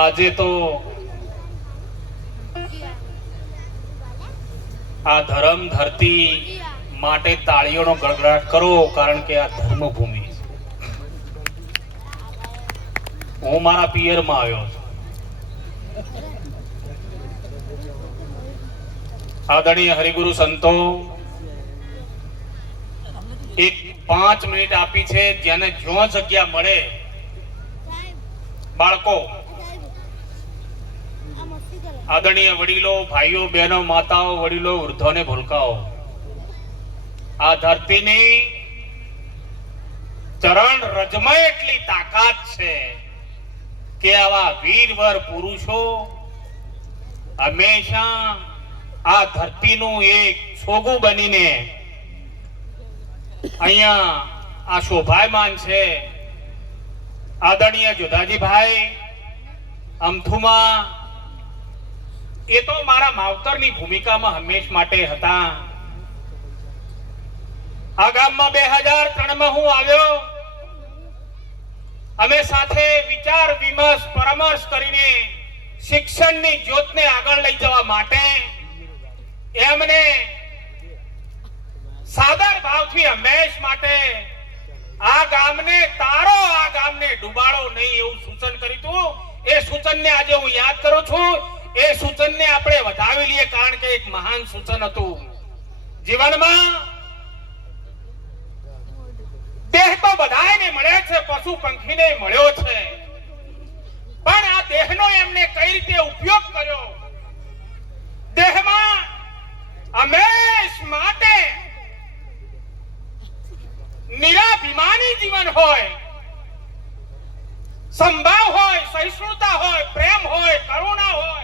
આજે તો આ ધર્મ ધરતી માટે તાળીઓનો ગડગડાટ કરો, કારણ કે આ ધર્મભૂમિ હું મારા પિયરમાં આવ્યો છું. આદરણીય હરિગુરુ સંતો, એક પાંચ મિનિટ આપી છે, જેને જો જગ્યા મળે, બાળકો આદરણીય વડીલો, ભાઈઓ, બહેનો, માતાઓ, વડીલો, વૃદ્ધોને ભૂલકાઓ. આ ધરતીની ચરણ રજમાં એટલી તાકાત છે કે આવા વીરવર પુરુષો હંમેશા આ ધરતીનું એક છોગું બનીને અહીંયા આ શોભાયમાન છે. આદરણીય જોધાજીભાઈ અમથુમાં એ તો મારા માવતરની ભૂમિકામાં હંમેશ માટે હતા. આ ગામમાં બે હજાર ત્રણમાં હું આવ્યો. અમે સાથે વિચાર વિમર્શ પરામર્શ કરીને શિક્ષણની જ્યોતને આગળ લઈ જવા માટે એમને સાદર ભાવથી હંમેશ માટે આ ગામને તારો આ ગામને ડૂબાડો નહીં એવું સૂચન કર્યું હતું. એ સૂચનને આજે હું યાદ કરું છું. એ સૂચનને આપણે વધાવી લઈએ કારણ કે એક મહાન સૂચન હતું. જીવનમાં દેહ તો બધાયને મળે છે, પશુ પંખીને મળ્યો છે. પણ આ દેહનો એમને કઈ રીતે ઉપયોગ કર્યો? દેહમાં હંમેશ માટે નિરાભિમાની જીવન હોય, સંભાવ હોય, સહિષ્ણુતા હોય, પ્રેમ હોય, કરુણા હોય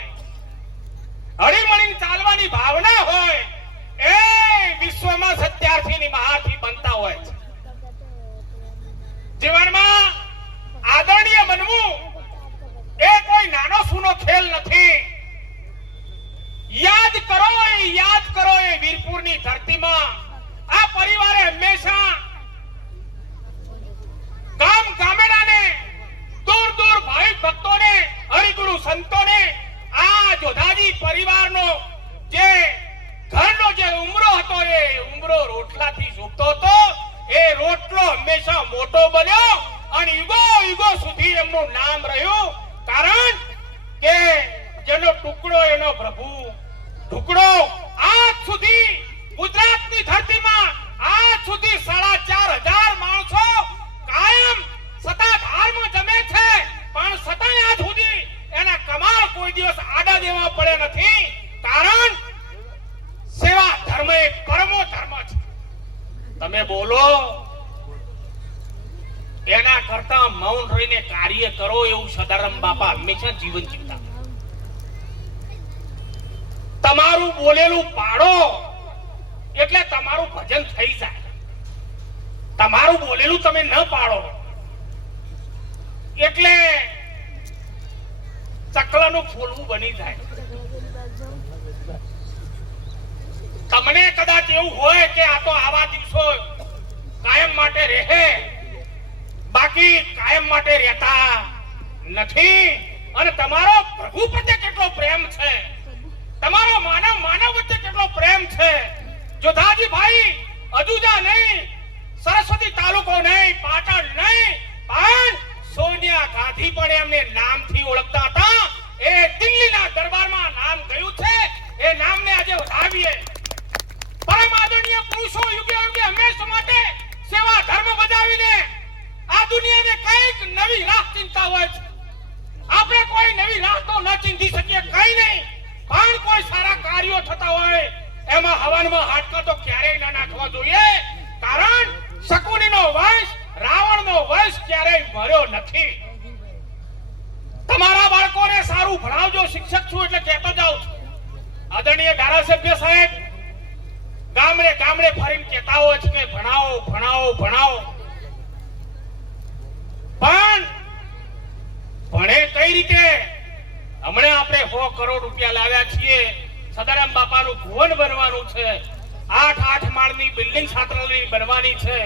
ચાલવાની ભાવના હોય, એ વિશ્વમાં સત્યાર્થીની મહાથી બનતા હોય છે. જીવનમાં આદરણીય બનવું એ કોઈ નાનો સૂનો ખેલ નથી. યાદ કરો એ યાદ કરો એ વીરપુરની ધરતીમાં. આ પરિવારે હંમેશા ગામ ગામેડાને, દૂર દૂર ભાવિક ભક્તોને, હરિગુરુ સંતોને આ જોધાજી પરિવારનો હતો એ ઉમરો રોટલાથી શોભતો હતો. એ રોટલો હંમેશા મોટો બન્યો અને યુગો યુગો સુધી એમનું નામ રહ્યું. કારણ કે જેનો ટુકડો એનો પ્રભુ ટુકડો આજ સુધી ગુજરાતની ધરતીમાં, આજ સુધી સાડા ચાર હજાર માણસો કાયમ સત્તાધારમાં જમે છે. પણ સતાય આજ સુધી એના કમાલ કોઈ દિવસ આડા દેવા પડે નથી કારણ સેવા ધર્મ એ પરમો ધર્મ છે તમે બોલો. એના કરતા મૌન રહીને કાર્ય કરો એવું સદારામ બાપા હંમેશા જીવન જીવતા. તમારું બોલેલું પાડો એટલે તમારું ભજન થઈ જાય. તમારું બોલેલું તમે ન પાડો એટલે ચકલાનું ફૂલવું બની જાય. તમને કદાચ એવું હોય કે આ તો આવા માટે રહે. બાકી કાયમ માટે રહેતા નથી. અને તમારો પ્રભુ પ્રત્યે કેટલો પ્રેમ છે. તમારો માનવ માનવ વચ્ચે કેટલો પ્રેમ છે. જોધાજી ભાઈ અજુજા નહીં, સરસ્વતી તાલુકો નહીં, પાટણ નહીં, પણ સોનિયા ગાંધી પણ એમને નામથી ઓળખતા હતા. એ દિલ્હીના દરબારમાં નામ ગયું છે. એ નામને આજે વધાવીએ. પરમ આદરણીય પુરુષો યુગે યુગે હંમેશા માટે સેવા ધર્મ બજાવીને આ દુનિયાને કંઈક નવી રાહ ચિંતા હોય છે. આપણે કોઈ નવી રાહ તો ન ચિંતી શકીએ, કઈ નહીં. પણ કોઈ સારા કાર્યો થતા હોય, એમાં હવનમાં હાડકા તો ક્યારેય ના નાખવા જોઈએ. કારણ શકુનીનો વંશ, રાવણનો વંશ ક્યારેય મર્યો નથી. તમારા બાળકોને સારું ભણાવજો, શિક્ષક છું એટલે કહેતો જાઉં છું. આદરણીય ધારાસભ્ય સાહેબ ગામડે ગામડે ફરીને કહેતા હોય છે કે ભણાવો ભણાવો ભણાવો. પણ ભણે કઈ રીતે? હમણે આપણે સો કરોડ રૂપિયા લાવ્યા છીએ. સદારામ બાપાનું ભુવન બનવાનું છે. આઠ આઠ માળની બિલ્ડિંગ છાત્રાલય બનવાની છે.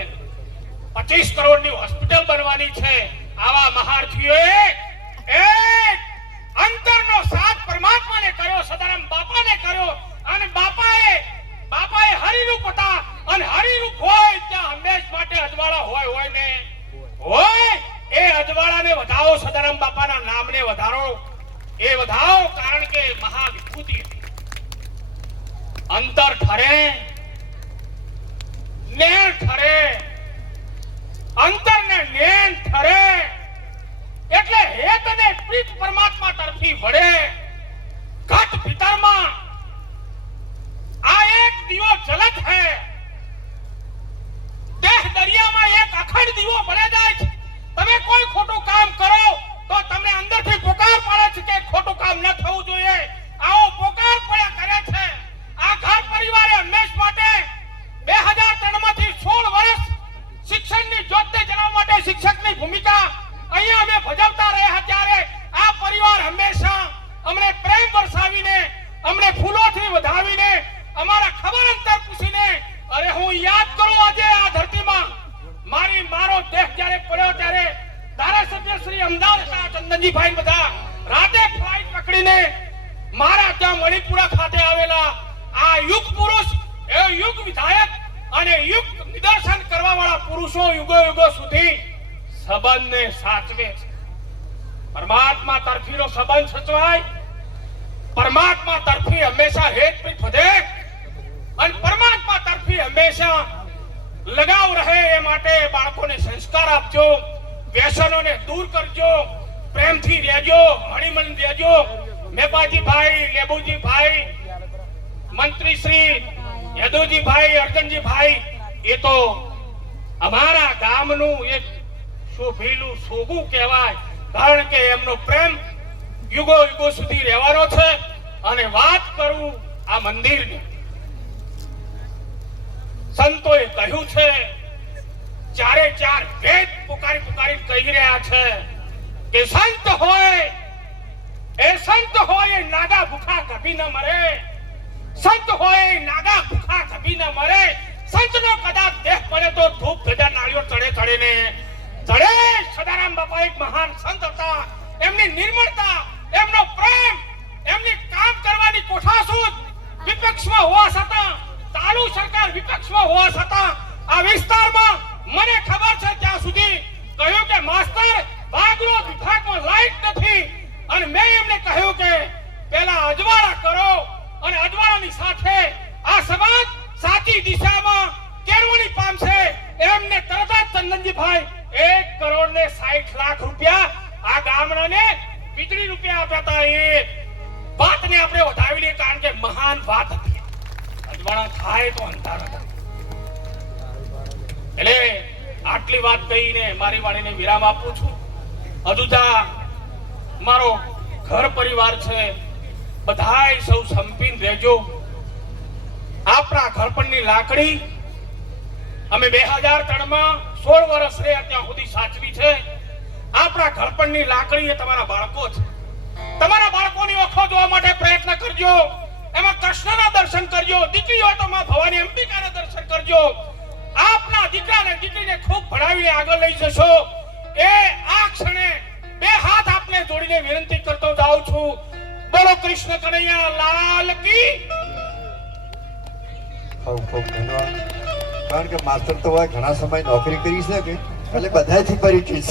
પચીસ કરોડની હોસ્પિટલ બનવાની છે. આવા મહારથીઓએ એક અંતરનો સાથ પરમાત્માને કર્યો, સદારામ બાપાને કર્યો અને બાપાએ હારીનું પતા અને હારીનું ખોય ત્યાં હંમેશ માટે અજવાળા હોય હોય ને? હોય? એ અજવાળાને વધાવો, સદારામ બાપાના નામને વધારો. એ વધાવો, કારણ કે મહાવિભૂતિ. અંતર ઠરે, નેણ ઠરે અંતર ને નેન ઠરે, એટલે હેત ને પ્રીત પરમાત્મા તરફી વડે ઘટ ભીતરમાં દીવો જલત હે. દેહ દરિયામાં એક અખંડ દીવો બળે જાય છે. તમે કોઈ ખોટું કામ કરો તો તમને અંદરથી પોકાર પડે છે કે ખોટું કામ ન થવું જોઈએ. આવો પોકાર પડ્યા કરે છે. આ ઘર પરિવારે હંમેશ માટે બે હજાર ત્રણમાંથી સોળ વર્ષ શિક્ષણની જ્યોતને જલાવવા માટે શિક્ષકની ભૂમિકા અહીંયા અમે ભજવતા રહ્યા ત્યારે આ પરિવાર હંમેશા અમને પ્રેમ વરસાવીને, અમને ફૂલોથી વધાવીને અમારા ખબર અંતર પૂછીને, અરે હું યાદ કરું આજે આ ધરતીમાં? મારી મારો દેહ જ્યારે પડ્યો ત્યારે? ધારાસભ્ય શ્રી અમદાવાદ હતા ચંદનજીભાઈ બધા રાતે ફ્લાઇટ પકડીને મારા ત્યાં મણિપુરા ખાતે આવેલા આ યુગ પુરુષ, એ યુગ વિધાયક અને યુગ નિદર્શન કરવા વાળા પુરુષો યુગો યુગો સુધી સંબંધને સાચવે છે. પરમાત્મા તરફીનો સંબંધ સચવાય. પરમાત્મા તરફી હંમેશા હેતપ્રીત વધે. અને પરમાત્મા તરફી હંમેશા લગાવ રહે એ માટે બાળકોને સંસ્કાર આપજો, વ્યસનોને દૂર કરજો, પ્રેમથી રહેજો, હણીમન રહેજો. મેપાજીભાઈ, લેબુજીભાઈ મંત્રી શ્રી યદુજીભાઈ, અર્જનજીભાઈ, એ તો અમારા ગામનું એક શોભેલું શોભું કહેવાય, કારણ કે એમનો પ્રેમ યુગો યુગો સુધી રહેવાનો છે. અને વાત કરું આ મંદિરની. સંતોએ કહ્યું છે ચારે ચાર વેદ પુકારી પુકારી કહી રહ્યા છે કે સંત હોય, એ સંત હોય નાગા ભૂખા કભી ન મરે. સંત હોય નાગા ભૂખા કભી ન મરે. સંતનો કદાચ દેહ પડે તો ધૂપ ભેજા નાળીઓ ચડે ચડે ને ચડે સદારામ બાપા એક મહાન સંત હતા. એમની નિર્મળતા, એમનો પ્રેમ, એમની કામ કરવાની કોઠાસૂઝ વિપક્ષમાં હોવા છતાં તાલુ સરકાર વિપક્ષમાં હોવા છતાં આ વિસ્તારમાં મને ખબર છે ત્યાં સુધી કહ્યું કે માસ્તર બાગરો વિભાગમાં લાઈટ નથી. અને મેં એમને કહ્યું કે પહેલા અજવાળા કરો અને અજવાળાની સાથે આ સમાજ સાચી દિશામાં કેળવણી પામશે એમને તરત જ ચંદનજીભાઈ એક કરોડ ને સાઠ લાખ રૂપિયા આ ગામડાને વીજળી રૂપિયા આપ્યા હતા. એ વાતને આપણે વધાવી લઈએ કારણ કે મહાન વાત હતી. અજવાળા ખાય તો અંધાર એટલે આટલી વાત કહીને મારી વાણીને વિરામ આપું છું. હજુ તા મારો ઘર પરિવાર છે, બધાય સૌ સંપીન રહેજો. આપણા ઘરપણની લાકડી અમે બે હજાર ત્રણમાં સોળ વર્ષ રહ્યા ત્યાં સુધી સાચવી છે. આપણા ઘરપણની લાકડી એ તમારા બાળકો છે. તમારા બાળકોની ઓખો જોવા માટે પ્રયત્ન કરજો. એમાં કૃષ્ણના દર્શન કરજો દીકરી હોય તો માં ભવાની અંબિકાના દર્શન કરજો. આપના દીકરાને દીકરીને ખૂબ ભણાવીને આગળ લઈ જશો. એ આ ક્ષણે બે હાથ આપને જોડીને વિનંતી કરતો જાઉં છું. બોલો કૃષ્ણ કનૈયા, લાલ કી. ખૂબ ખૂબ ધન્યવાદ. કારણ કે માસ્ટર તો હોય ઘણા સમય નોકરી કરી શકે, એટલે બધાથી પરિચિત